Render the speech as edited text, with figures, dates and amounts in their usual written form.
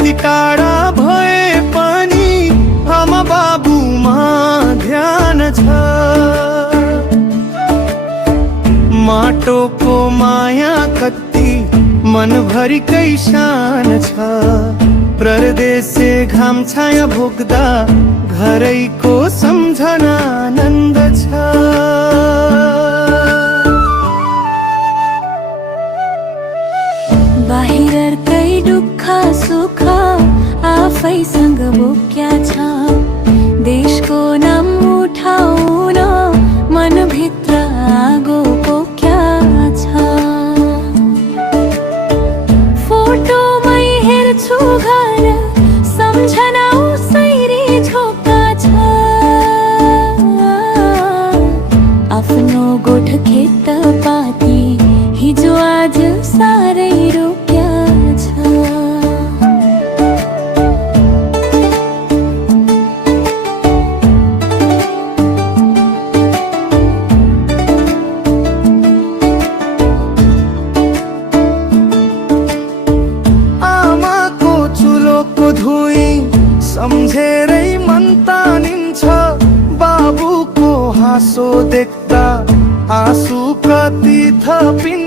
कति टाढा भए पनि आमा बाबुमा ध्यान छ। माटोको माया कति मनभरिकै शान छ। परदेशे घाम छाया भोग्दा घरैको सम्झना आनन्द छ। बाहिरकै दुःख सुख आफैसँग बोक्या छ। देशको नाम उठाउन मनभित्र आगो पोख्या छ। फोटोमै हेर्छु घर सम्झना उसैरी झोका छ। आफ्नो गोठ खेत पाती हिजो आज साह्रै रोक्या छ। आमाको चुलोको धुई सम्झेरै मन तानिन्छ। बाबुको हाँसो देख्दा आँसु कति थपिन्छ।